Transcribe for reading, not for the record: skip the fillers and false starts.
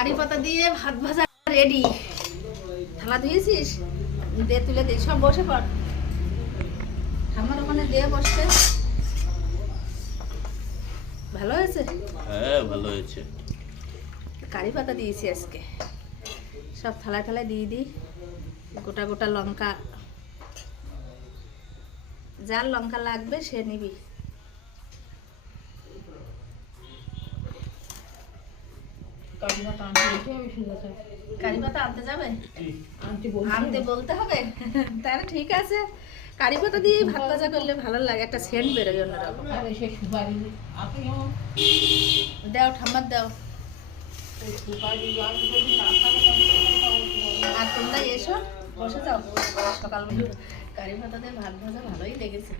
কারি পাতা দিয়ে ভাত ভাজা রেডি। থালা ধুয়েছিস? দে তুলে দে, সব বসে পড়। ঠাম্মার ওখানে দিয়ে বসতে। ভালো হয়েছে? হ্যাঁ ভালো হয়েছে। কারি পাতা দিয়েছি আজকে, সব থালায় থালায় দিয়ে দিই। গোটা গোটা লঙ্কা, যার লঙ্কা লাগবে সে নিবি। কারি পাতা আনতে যাবে? আনতে বলতে হবে? তাহলে ঠিক আছে, কারি পাতা দিয়ে ভাত ভাজা করলে ভালো লাগে, একটা সেন্ট বেরোয় অন্যরকম। দাও ঠাম্মার দাও। আর তোমরা এসো, বসে যাও। সকালবেলা কারি পাতা দিয়ে ভাত ভাজা ভালোই লেগেছে।